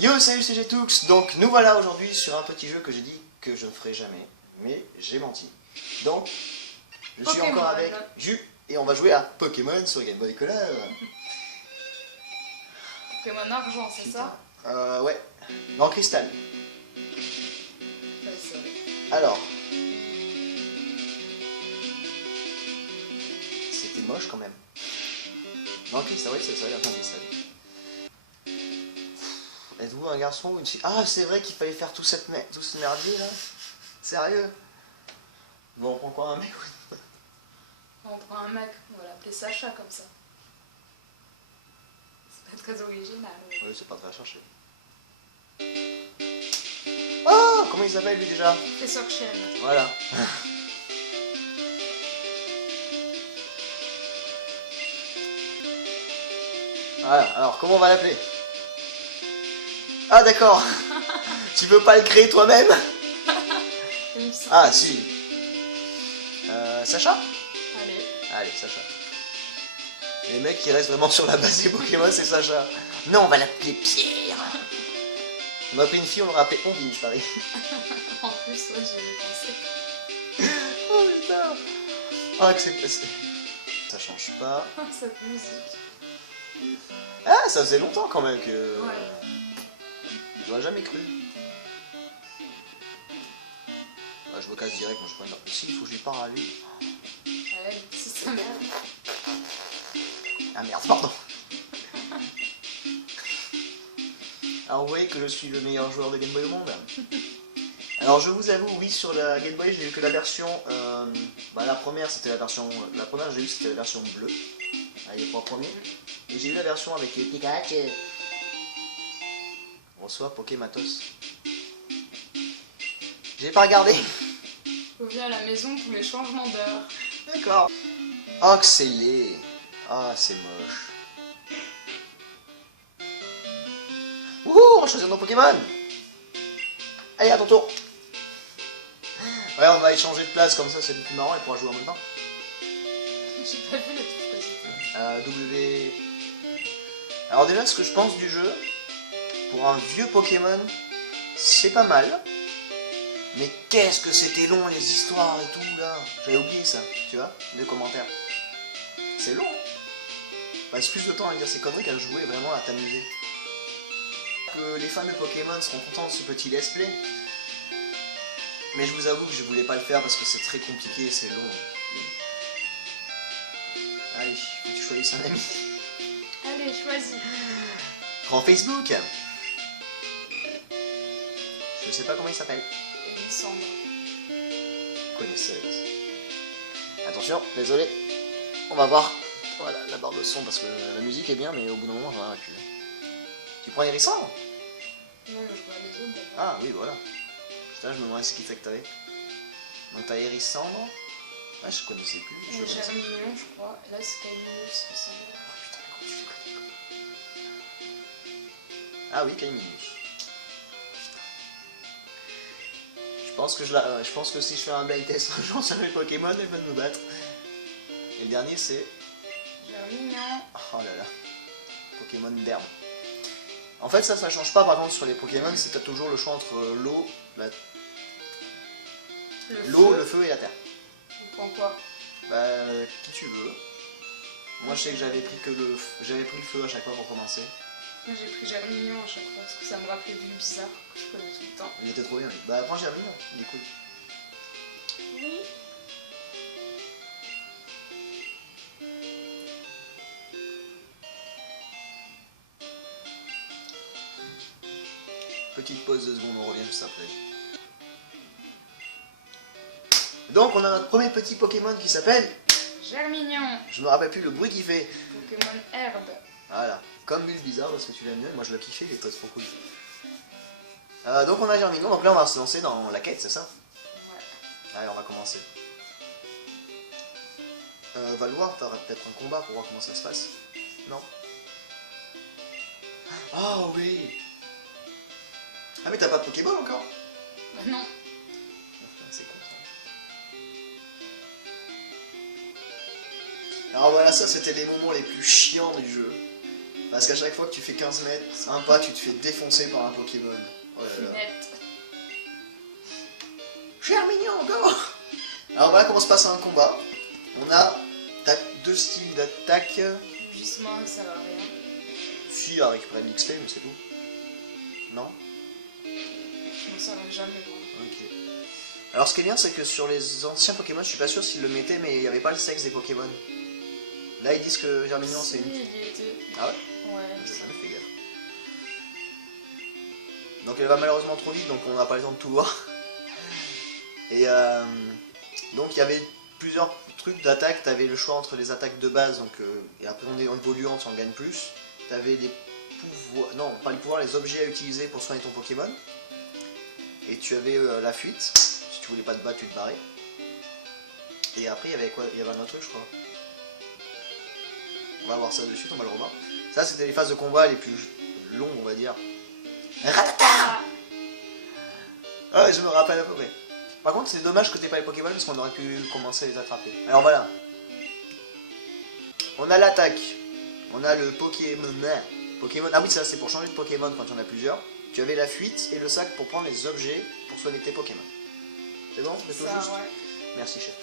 Yo, salut, c'est Jetoux. Donc, nous voilà aujourd'hui sur un petit jeu que j'ai dit que je ne ferai jamais. Mais j'ai menti. Donc, je suis Pokémon, encore avec Jus et on va jouer à Pokémon sur Game Boy Color. Pokémon argent, c'est ça? Ouais. En cristal. Ouais, c'est vrai. Alors. C'était moche quand même. En cristal, oui, c'est ça, en cristal. Êtes-vous un garçon ou une fille? Ah, c'est vrai qu'il fallait faire tout ce merdier là. Sérieux? Bon, on prend quoi, un mec? On prend un mec, on va l'appeler Sacha comme ça. C'est pas très original. Oui, c'est pas très cherché. Oh, comment il s'appelle lui déjà? Professeur Chen. Voilà. Voilà, alors comment on va l'appeler? Ah d'accord. Tu veux pas le créer toi-même? Ah si. Sacha? Allez. Allez, Sacha. Les mecs qui restent vraiment sur la base des Pokémon, c'est Sacha. Non, on va l'appeler Pierre. On va appeler une fille, on l'aura appelée Ondine, je parie. En plus, ouais, j'y avais pensé. Oh putain. Ah, que c'est passé. Ça change pas. Cette musique. Ah, ça faisait longtemps quand même que... Ouais. J'aurais jamais cru. Ah, je me casse direct, moi je prends une heure. Si, il faut que je lui parle à lui. Ouais, c'est sa mère. Ah merde, pardon. Alors vous voyez que je suis le meilleur joueur de Game Boy au monde. Alors je vous avoue, oui, sur la Game Boy j'ai eu que la version... la première c'était la version... La première j'ai eu c'était la version bleue. Les 3 premiers. Et j'ai eu la version avec les Pikachu. On reçoit Pokématos. J'ai pas regardé. Faut venir à la maison pour les changements d'heure. D'accord. Oh que c'est laid. Ah c'est moche. Wouhou, on va choisir nos Pokémon. Allez, à ton tour. Ouais, on va échanger de place, comme ça c'est plus marrant et on pourra jouer en même temps. J'ai pas vu le truc que c'était. W... Alors déjà, ce que je pense du jeu, pour un vieux Pokémon, c'est pas mal. Mais qu'est-ce que c'était long, les histoires et tout, là. J'avais oublié ça, tu vois, les commentaires. C'est long. Passe plus de temps à dire ces conneries qu'à jouer vraiment à t'amuser. Que les fans de Pokémon seront contents de ce petit let's play. Mais je vous avoue que je voulais pas le faire parce que c'est très compliqué et c'est long. Allez, faut que tu choisisses un ami. Allez, choisis. Prends Facebook. Je sais pas comment il s'appelle. Il me semble. Connaisseuse. Attention, désolé. On va voir. Voilà, la barre de son parce que la musique est bien, mais au bout d'un moment, j'en ai reculé. Tu prends Hérissandre? Non, mais je vois les autres d'abord. Ah oui, voilà. Putain, je me demandais ce qui que t'avais. Donc t'as Hérissandre. Ah, je connaissais plus. Et Germignon, je crois. Et là, c'est Caminus, il me semble. Oh putain, mais comment tu les connais? Ah oui, Caminus. Je pense que si je fais un blind test un jour sur mes Pokémon, elles vont me battre. Et le dernier c'est... Germignon. Oh là là. Pokémon d'herbe. En fait ça change pas par contre sur les Pokémon, c'est t'as toujours le choix entre l'eau, le feu et la terre. Tu prends quoi? Bah qui tu veux. Moi je sais que j'avais pris le feu à chaque fois pour commencer. Moi j'ai pris Germignon à chaque fois parce que ça me rappelait Bulbizarre que je connais tout le temps. Il était trop bien lui. Bah prends Germignon, il est cool. Oui. Petite pause de secondes, on revient juste après. Donc on a notre premier petit Pokémon qui s'appelle... Germignon. Je me rappelle plus le bruit qu'il fait. Pokémon herbe. Voilà, comme Bulbizarre parce que tu l'aimes mieux, moi je l'ai kiffé, il est trop cool. Donc on a Germignon, donc là on va se lancer dans la quête, c'est ça? Ouais. Allez, on va commencer. Valoir, t'auras peut-être un combat pour voir comment ça se passe. Non? Ah oui! Ah mais t'as pas de Pokéball encore? Bah non. C'est con ça. Alors voilà, ça c'était les moments les plus chiants du jeu. Parce qu'à chaque fois que tu fais 15 mètres, un pas, tu te fais défoncer par un Pokémon. Oh là là. Funette. Germignon, go! Alors voilà comment se passe un combat. On a deux styles d'attaque. Gisement, ça va rien. Si, à récupérer de l'XP, mais c'est tout. Non? Je m'en sers jamais, moi. Ok. Alors ce qui est bien, c'est que sur les anciens Pokémon, je suis pas sûr s'ils le mettaient, mais il n'y avait pas le sexe des Pokémon. Là, ils disent que Germignon, c'est Si, une... il y était. Ah ouais? Ouais, J'ai ça. jamais fait gaffe. Donc elle va malheureusement trop vite, donc on n'a pas le temps de tout voir. Et donc il y avait plusieurs trucs d'attaque. Tu avais le choix entre les attaques de base, donc, et après en évoluant tu en gagnes plus. Tu avais les pouvoirs, non pas les pouvoirs, les objets à utiliser pour soigner ton Pokémon. Et tu avais la fuite, si tu voulais pas te battre tu te barrais. Et après il y avait quoi? Il y avait un autre truc je crois. On va voir ça de suite, on va le revoir. Ça c'était les phases de combat les plus longues on va dire. Ratata! Ah ouais, je me rappelle à peu près. Par contre, c'est dommage que t'aies pas les Pokéballs parce qu'on aurait pu commencer à les attraper. Alors voilà. On a l'attaque. On a le Pokémon. Ah oui, ça c'est pour changer de Pokémon quand il y en a plusieurs. Tu avais la fuite et le sac pour prendre les objets pour soigner tes Pokémon. C'est bon? C'est tout Ça, juste? ouais. Merci, chef.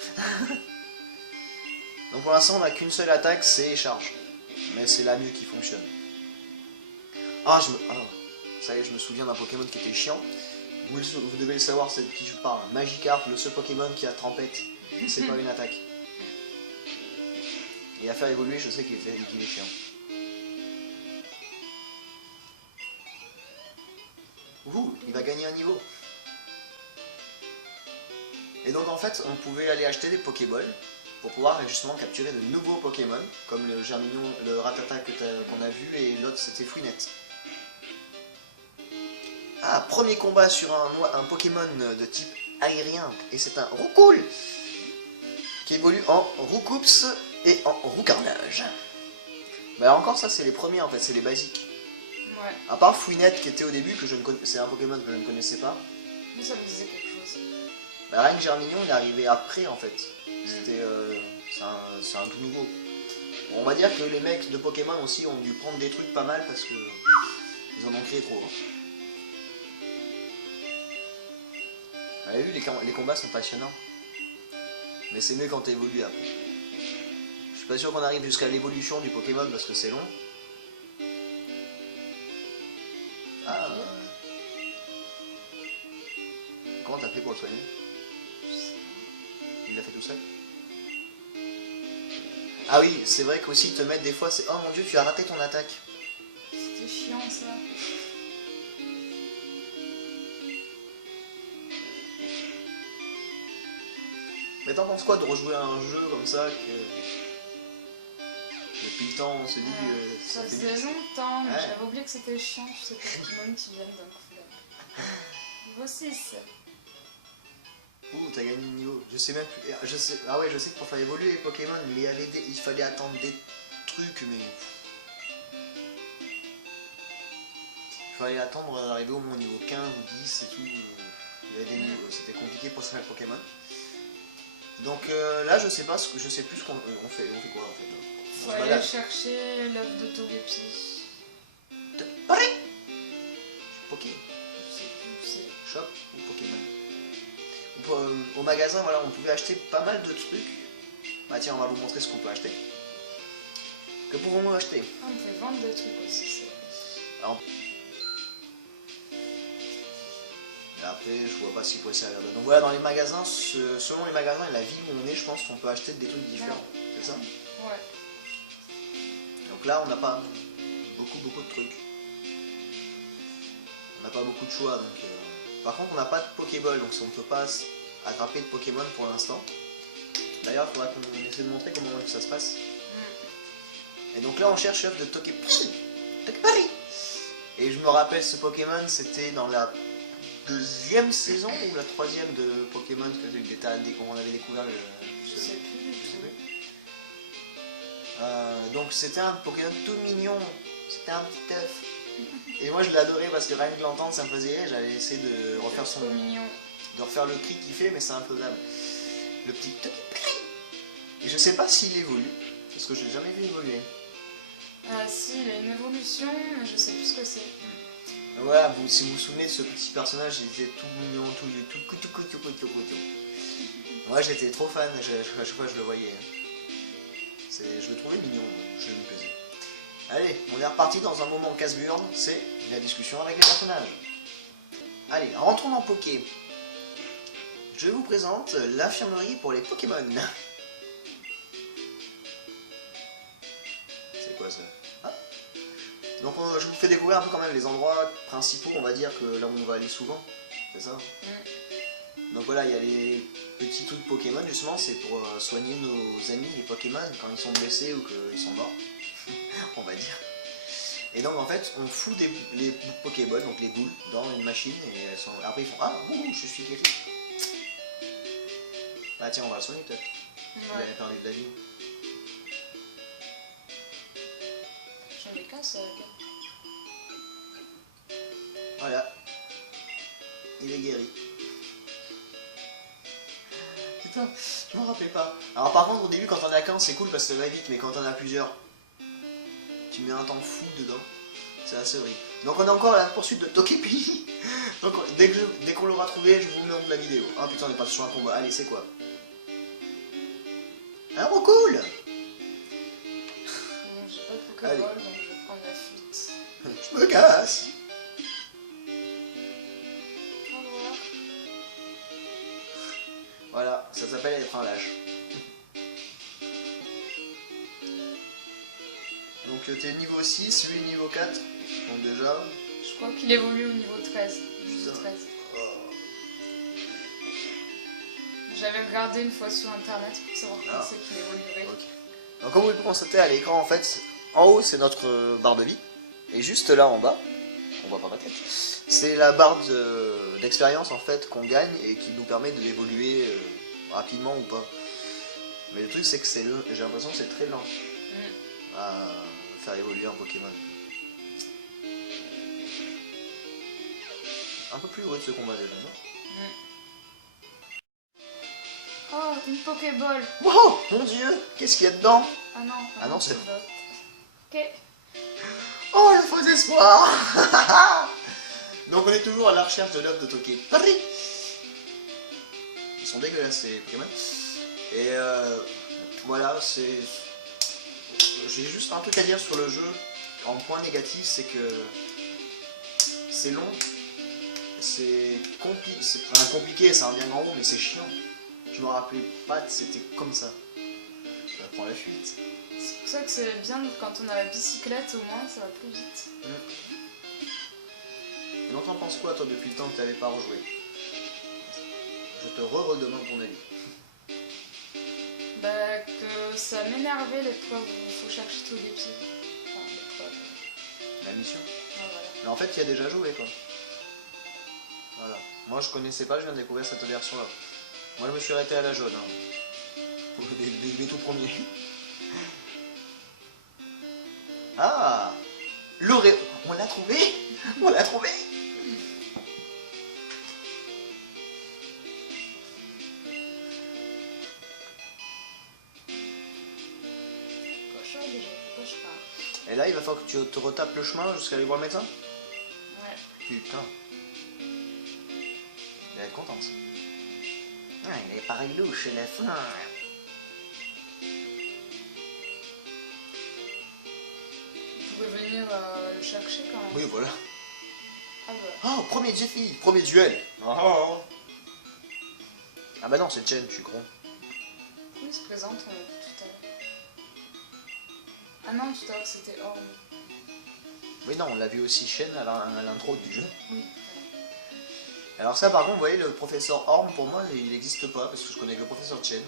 Donc pour l'instant, on n'a qu'une seule attaque, c'est charge. Mais c'est la mieux qui fonctionne. Ah, ça y est, je me souviens d'un Pokémon qui était chiant. Vous devez le savoir, c'est de qui je parle. Magikarp, le seul Pokémon qui a trempette. C'est pas une attaque. Et à faire évoluer, je sais qu'il est chiant. Ouh, il va gagner un niveau. Et donc en fait, on pouvait aller acheter des Pokéballs pour pouvoir justement capturer de nouveaux Pokémon, comme le Germignon, le Rattata qu'on a vu, et l'autre c'était Fouinette. Ah, premier combat sur un Pokémon de type aérien, et c'est un Roucoule qui évolue en Roucoups et en Roucarnage. Bah alors encore ça c'est les premiers en fait, c'est les basiques. Ouais. À part Fouinette qui était au début, que je ne c'est un Pokémon que je ne connaissais pas. Mais ça me disait quelque chose. Bah rien que Germignon il est arrivé après en fait. C'était c'est un tout nouveau. Bon, on va dire que les mecs de Pokémon aussi ont dû prendre des trucs pas mal parce que ils en ont créé trop. Hein. Vous avez vu, les combats sont passionnants. Mais c'est mieux quand t'évolues après. Je suis pas sûr qu'on arrive jusqu'à l'évolution du Pokémon parce que c'est long. Ah. Comment t'as fait pour le soigner? Il l'a fait tout seul? Ah oui, c'est vrai qu'aussi ils te mettent des fois, c'est oh mon dieu, tu as raté ton attaque. C'était chiant ça. Mais t'en penses quoi de rejouer à un jeu comme ça que depuis le temps on se dit Ça fait faisait longtemps, mais Ouais. j'avais oublié que c'était chiant, tous ces Pokémon qui viennent d'un coup. Niveau 6. Ouh, t'as gagné le niveau. Je sais même plus. Ah ouais, je sais que pour faire évoluer les Pokémon, mais il fallait attendre des trucs, mais. Il fallait attendre d'arriver au moins au niveau 15 ou 10 et tout. Il y avait des niveaux, c'était compliqué pour se faire Pokémon. Donc là, je sais pas ce que je sais plus ce qu'on on fait. On fait quoi en fait? Faut aller chercher l'œuf de Togepi. Pareil. Poké. Je sais plus où c'est. Shop ou Pokémon. Au magasin, voilà, on pouvait acheter pas mal de trucs. Bah tiens, on va vous montrer ce qu'on peut acheter. Que pouvons-nous acheter? Ah, on peut vendre des trucs aussi, c'est vrai. Alors, et après, je vois pas s'il pourrait servir de. Donc voilà, dans les magasins, selon les magasins et la ville où on est, je pense qu'on peut acheter des trucs différents. C'est ça? Ouais. Donc là, on n'a pas beaucoup de trucs. On n'a pas beaucoup de choix. Donc, par contre, on n'a pas de Pokéball, donc on ne peut pas attraper de Pokémon pour l'instant. D'ailleurs, il faudra qu'on essaie de montrer comment ça se passe. Et donc là, on cherche l'œuf de Togepi. Et je me rappelle, ce Pokémon, c'était dans la deuxième saison ou la troisième de Pokémon que on avait découvert Je sais plus du tout. Donc c'était un Pokémon tout mignon, c'était un petit œuf. Et moi je l'adorais parce que rien que l'entendre ça me faisait rire, j'avais essayé de refaire Trop mignon. de refaire le cri qu'il fait mais c'est infaisable. Le petit Togepi. Et je sais pas s'il évolue, parce que je l'ai jamais vu évoluer. Si, il a une évolution, mais je sais plus ce que c'est. Voilà, si vous vous souvenez de ce petit personnage, il était tout mignon, tout coutou. Moi j'étais trop fan, à chaque fois je le voyais. Je le trouvais mignon, je me plaisais. Allez, on est reparti dans un moment casse-burne, c'est la discussion avec les personnages. Allez, rentrons dans Poké. Je vous présente l'infirmerie pour les Pokémon. C'est quoi ça? Ah. Donc je vous fais découvrir un peu quand même les endroits principaux, on va dire, que là où on va aller souvent. C'est ça? Donc voilà, il y a les petits trucs Pokémon, justement, c'est pour soigner nos amis les Pokémon quand ils sont blessés ou qu'ils sont morts, on va dire. Et donc en fait, on fout les Pokéballs, donc les boules, dans une machine et après ils font ah, je suis guéri. Bah tiens, on va le soigner peut-être. Il avait perdu de la vie. J'en ai qu'un seul. Voilà. Il est guéri. Putain, je m'en rappelais pas. Alors par contre, au début, quand on a qu'un, c'est cool parce que ça va vite, mais quand on a plusieurs, tu mets un temps fou dedans. C'est assez horrible. Donc on est encore à la poursuite de Togepi. Donc dès qu'on l'aura trouvé, je vous montre la vidéo. Ah putain, on est pas sur un combat. Allez, c'est quoi? Un Rocool. Bon, j'ai pas de Pokéball, donc je vais prendre la fuite. Je me casse. Au revoir. Voilà, ça s'appelle être un lâche. Donc t'es niveau 6, lui niveau 4. Donc déjà... Je crois qu'il évolue au niveau 13. Juste 13. Oh. J'avais regardé une fois sur internet pour savoir comment c'est qu'il évoluerait. Okay. Donc comme vous pouvez constater à l'écran, en fait, en haut c'est notre barre de vie. Et juste là en bas, on voit pas ma tête, c'est la barre d'expérience en fait qu'on gagne et qui nous permet de l'évoluer rapidement ou pas. Mais le truc c'est que j'ai l'impression que c'est très lent à faire évoluer un Pokémon. Un peu plus heureux de ce combat déjà, non? Oh, une Pokéball. Wow, mon dieu, qu'est-ce qu'il y a dedans? Ah non, c'est... Ok. Oh, le faux espoir. Donc on est toujours à la recherche de l'œuf de Togepi. Ils sont dégueulasses ces Pokémon. Et voilà, c'est... J'ai juste un truc à dire sur le jeu. En point négatif, c'est que c'est long. C'est compliqué, c'est un bien grand mot, mais c'est chiant. Je me rappelais pas que c'était comme ça. Ça prend la fuite. C'est pour ça que c'est bien quand on a la bicyclette, au moins ça va plus vite. Et donc t'en penses quoi toi depuis le temps que tu n'avais pas rejoué? Je te redemande ton avis. Bah que ça m'énervait l'épreuve où il faut chercher tous les pieds. Enfin l'épreuve. La mission. Ah, voilà. Mais en fait tu y as déjà joué quoi. Voilà. Moi je connaissais pas, je viens de découvrir cette version là. Moi je me suis arrêté à la jaune. Hein. Les tout premiers. Ah, l'auréole. On l'a trouvé. On l'a trouvé. Et là, il va falloir que tu te retapes le chemin jusqu'à aller voir le médecin? Ouais. Putain. Il va être contente. Ah, il est pareil louche, la fin. Vous pouvez venir le chercher quand même. Oui, voilà. Ah bah. Oh, premier défi, premier duel. Oh. Ah bah non, c'est Chen, je suis con. Comment il se présente tout à l'heure? Ah non, tout à l'heure c'était Orm. Oui, non, on l'a vu aussi Shen à l'intro du jeu. Oui. Alors ça, par contre, vous voyez, le professeur Orm, pour moi, il n'existe pas, parce que je connais que le professeur Chen.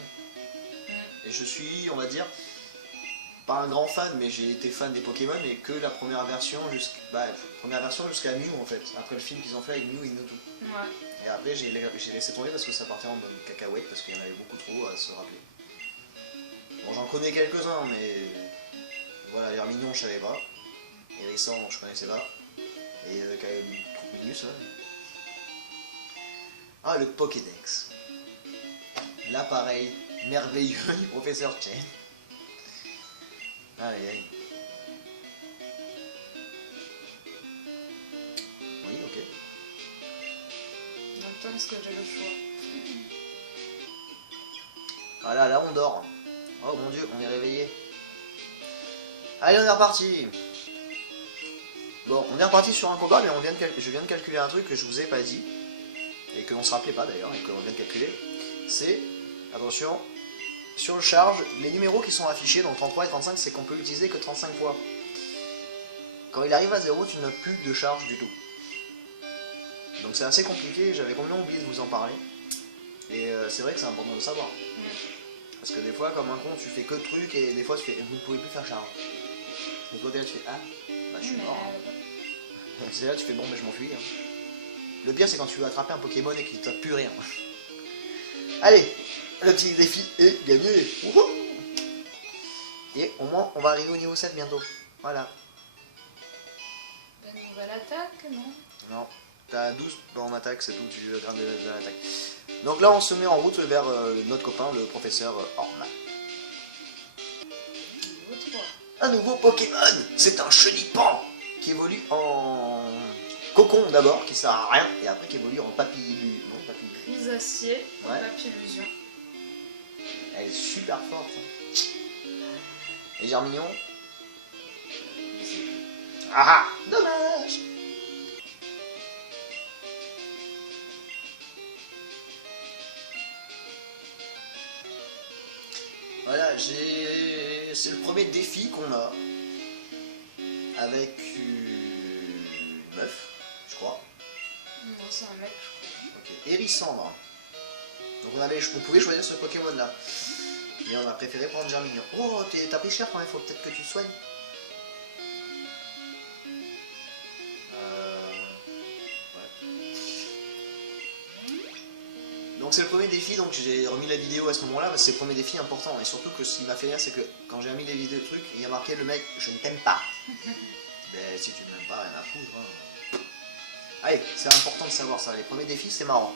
Et je suis, on va dire, pas un grand fan, mais j'ai été fan des Pokémon, et que la première version jusqu'à Mew, en fait. Après le film qu'ils ont fait avec Mew et Mewtwo. Ouais. Et après, j'ai laissé tomber parce que ça partait en mode cacahuète, parce qu'il y en avait beaucoup trop à se rappeler. Bon, j'en connais quelques-uns, mais... Voilà, Hermignon, je savais pas. Hérisson, je connaissais pas. Et Troupinus, là. Ah, le Pokédex. L'appareil merveilleux du professeur Chen. Aïe aïe. toi parce que j'ai le choix. Voilà, là on dort. Oh mon dieu, on est réveillé. Allez, on est reparti. Bon, on est reparti sur un combat, mais je viens de calculer un truc que je vous ai pas dit, et que l'on se rappelait pas d'ailleurs, et que l'on vient de calculer. C'est, attention, sur le charge, les numéros qui sont affichés, donc 33 et 35, c'est qu'on peut l'utiliser que 35 fois. Quand il arrive à 0, tu n'as plus de charge du tout. Donc c'est assez compliqué, j'avais complètement oublié de vous en parler. Et c'est vrai que c'est important de le savoir. Parce que des fois, comme un con, tu fais que de trucs, et des fois tu fais, vous ne pouvez plus faire charge. Et toi, là, tu fais, ah, bah je suis mort. C'est là, tu fais, bon, mais je m'enfuis. Hein. Le pire, c'est quand tu veux attraper un Pokémon et qu'il ne tape plus rien. Allez, le petit défi est gagné. Wouhou. Et au moins, on va arriver au niveau 7 bientôt. Voilà. Bah, nouvelle attaque, non? Non, t'as 12 en attaque, c'est tout, tu grimpe de l'attaque. Donc là, on se met en route vers notre copain, le professeur Orman. Niveau 3. Un nouveau Pokémon, c'est un chenipan qui évolue en cocon d'abord, qui sert à rien, et après qui évolue en papillu. Non, papillu. Chrysacier, Ouais. Papillusion. Elle est super forte. Et Germignon. Ah ah, dommage. Voilà, c'est le premier défi qu'on a avec une meuf, je crois. Non, c'est un mec, je crois. Ok, Hérissandre. Donc on pouvait choisir ce Pokémon là. Mais on a préféré prendre Germignon. Oh, t'as pris cher quand même, faut peut-être que tu te soignes. Ouais. Donc c'est le premier défi, donc j'ai remis la vidéo à ce moment-là, parce que c'est le premier défi important. Et surtout que ce qui m'a fait rire, c'est que quand j'ai remis les vidéos de trucs, il y a marqué le mec, je ne t'aime pas. Ben si tu ne m'aimes pas, rien à foutre. Hein. Allez, c'est important de savoir ça. Les premiers défis, c'est marrant.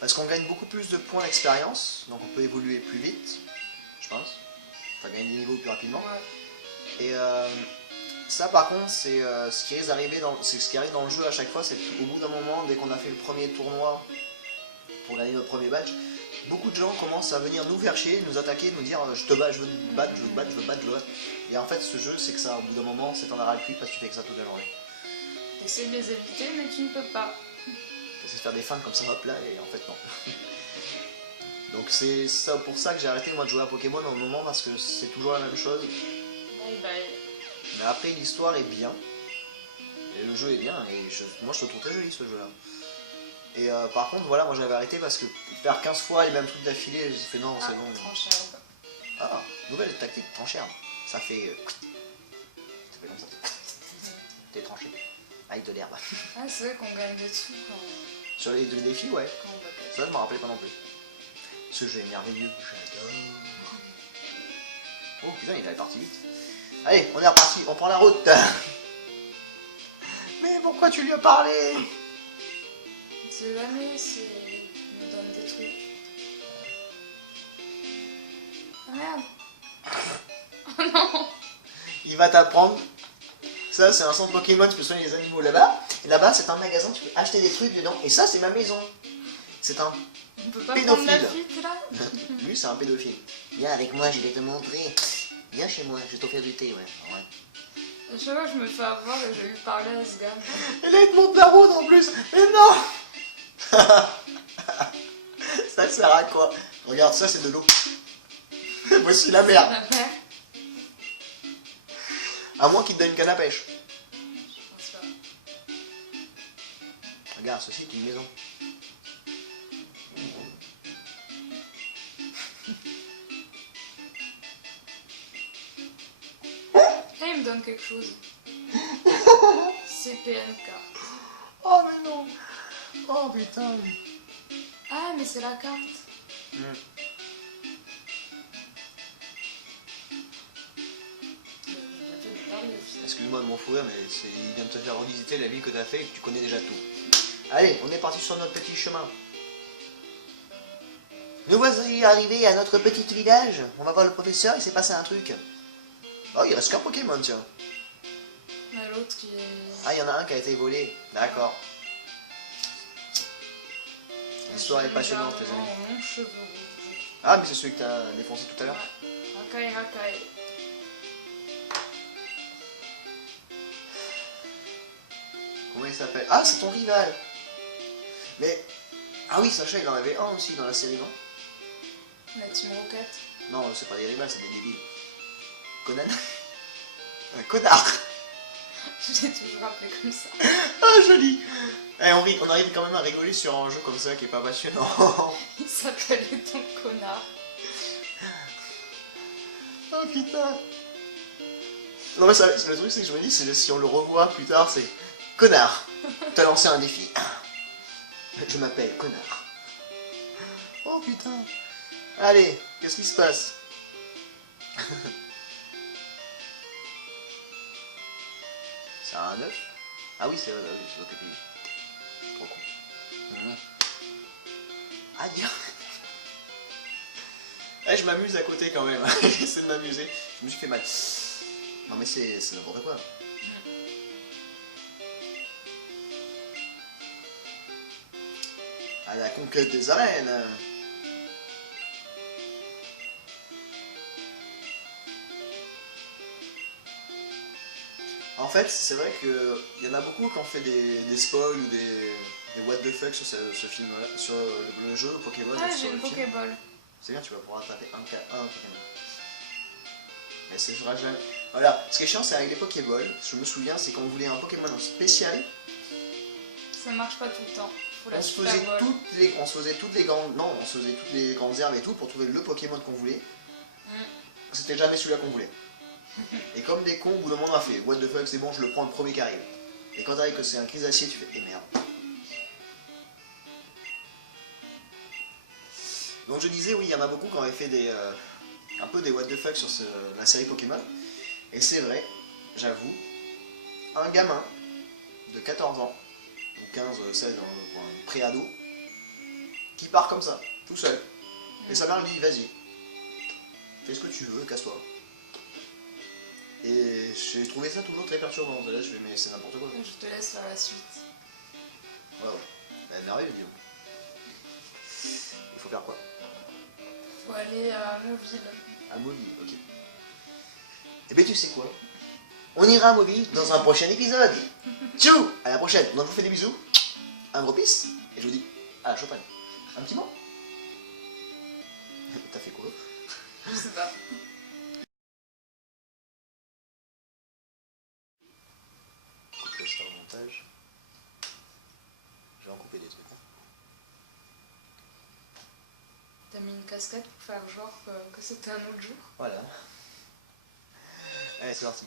Parce qu'on gagne beaucoup plus de points d'expérience, donc on peut évoluer plus vite, je pense. Enfin, gagner des niveaux plus rapidement. Ouais. Et ça, par contre, c'est ce qui risque d'arriver ce qui arrive dans le jeu à chaque fois, c'est qu'au bout d'un moment, dès qu'on a fait le premier tournoi pour gagner notre premier badge, beaucoup de gens commencent à venir nous faire chier, nous attaquer, nous dire je te bats, je veux te battre, je veux te battre, je veux te battre, je veux te battre. Et en fait, ce jeu, c'est que ça, au bout d'un moment, c'est en arrêt le cul parce que tu fais que ça toute la journée. T'essaies de les éviter, mais tu ne peux pas. T'essaies de faire des feintes comme ça, hop là, et en fait, non. Donc c'est ça pour ça que j'ai arrêté moi de jouer à Pokémon au moment, parce que c'est toujours la même chose. Bye bye. Mais après, l'histoire est bien. Et le jeu est bien, et moi je le trouve très joli ce jeu là. Et par contre, voilà, moi j'avais arrêté parce que faire 15 fois les mêmes trucs d'affilée, j'ai fait non, c'est bon. Tranchère. Ah, nouvelle tactique, tranchère. Ça fait. Ça fait comme ça. T'es tranché. Avec de l'herbe. Ah, c'est vrai qu'on gagne des trucs quand, Sur les deux défis, ouais. quand on va passer. Ça, je m'en rappelais pas non plus. Ce jeu est merveilleux, j'adore. Oh putain, il est parti vite. Allez, on est reparti, on prend la route. Mais pourquoi tu lui as parlé? On sait jamais si il nous donne des trucs. Ah merde. Oh non. Il va t'apprendre. Ça, c'est un centre Pokémon, tu peux soigner les animaux là-bas. Et là-bas, c'est un magasin, tu peux acheter des trucs dedans. Et ça, c'est ma maison. C'est un... On peut pas Pédophile. prendre la fuite là. Lui, c'est un pédophile. Viens avec moi, je vais te montrer. Viens chez moi, je vais t'offrir du thé, ouais. À chaque fois que je me fais avoir et je vais lui parler à ce gars. Et là, il te monte la route en plus. Mais non. Ça sert à quoi? Regarde, ça, c'est de l'eau. Voici la mer. La mer. À moins qu'il te donne une canne à pêche. Je pense pas. Regarde, ceci est une maison. Là, il me donne quelque chose. CPN carte. Oh, mais non. Oh, putain. Ah, mais c'est la carte. Excuse-moi de m'en foutre, mais il vient de te faire revisiter la ville que tu as fait et que tu connais déjà tout. Allez, on est parti sur notre petit chemin. Nous voici arrivés à notre petit village. On va voir le professeur, il s'est passé un truc. Oh, il reste qu'un Pokémon, tiens. Mais l'autre qui est... Ah, il y en a un qui a été volé. D'accord. L'histoire est passionnante, les amis. Mon cheveu rouge. Ah, mais c'est celui que t'as défoncé tout à l'heure. Rakai, rakai. Comment il s'appelle? Ah, c'est ton rival. Mais... Ah oui, Sacha, il en avait un aussi dans la série, non? La Team Rocket. Non, c'est pas des rivales, c'est des débiles. Conan? Un connard. Je l'ai toujours appelé comme ça. Ah, joli. Eh, on arrive quand même à rigoler sur un jeu comme ça qui est pas passionnant. Il s'appelait ton connard. Oh putain. Non mais ça, le truc c'est que je me dis, c'est si on le revoit plus tard, c'est... Connard, t'as lancé un défi. Je m'appelle Connard. Oh putain. Allez, qu'est-ce qui se passe? C'est un œuf? Ah oui, c'est vrai, c'est votre pays. Trop con. Ah bien. Eh, je m'amuse à côté quand même. J'essaie de m'amuser. Je me suis fait mal. Non mais c'est n'importe quoi. À la conquête des arènes. En fait, c'est vrai qu'il y en a beaucoup qui ont fait des spoils ou des what the fuck sur ce film-là, sur le jeu Pokémon. Ah, sur j'ai le une film. Pokéball. C'est bien, tu vas pouvoir taper un Pokémon. Mais c'est vrai, jamais. Voilà, ce qui est chiant, c'est avec les Pokéballs. Je me souviens, c'est quand on voulait un Pokémon en spécial, Ça marche pas tout le temps. Faut la on se Super faisait Ball. toutes les grandes, non, on se faisait toutes les grandes herbes et tout pour trouver le Pokémon qu'on voulait. C'était jamais celui-là qu'on voulait. Et comme des cons, au bout d'un moment, on a fait what the fuck, c'est bon, je le prends le premier qui arrive. Et quand t'arrives que c'est un Crisacier, tu fais, eh merde. Donc je disais, oui, il y en a beaucoup qui avaient fait un peu des what the fuck sur la série Pokémon. Et c'est vrai, j'avoue, un gamin de 14 ans, ou 15, 16, un pré-ado, qui part comme ça, tout seul. Et sa mère lui dit, vas-y, fais ce que tu veux, casse-toi. Et j'ai trouvé ça toujours très perturbant. Là, je fais, mais c'est n'importe quoi. Je te laisse faire la suite. Waouh, bah, merveilleux, dis donc. Il faut faire quoi? Faut aller à Mobile. À Mobile, ok. Et ben tu sais quoi? On ira à Mobile dans un prochain épisode. Tchou! À la prochaine. Donc je vous fais des bisous. Un gros pisse. Et je vous dis à la champagne. Un petit mot? T'as fait quoi? Je sais pas. Couper ça au montage. Je vais en couper des trucs. T'as mis une casquette pour faire genre que c'était un autre jour. Voilà. Allez, c'est parti.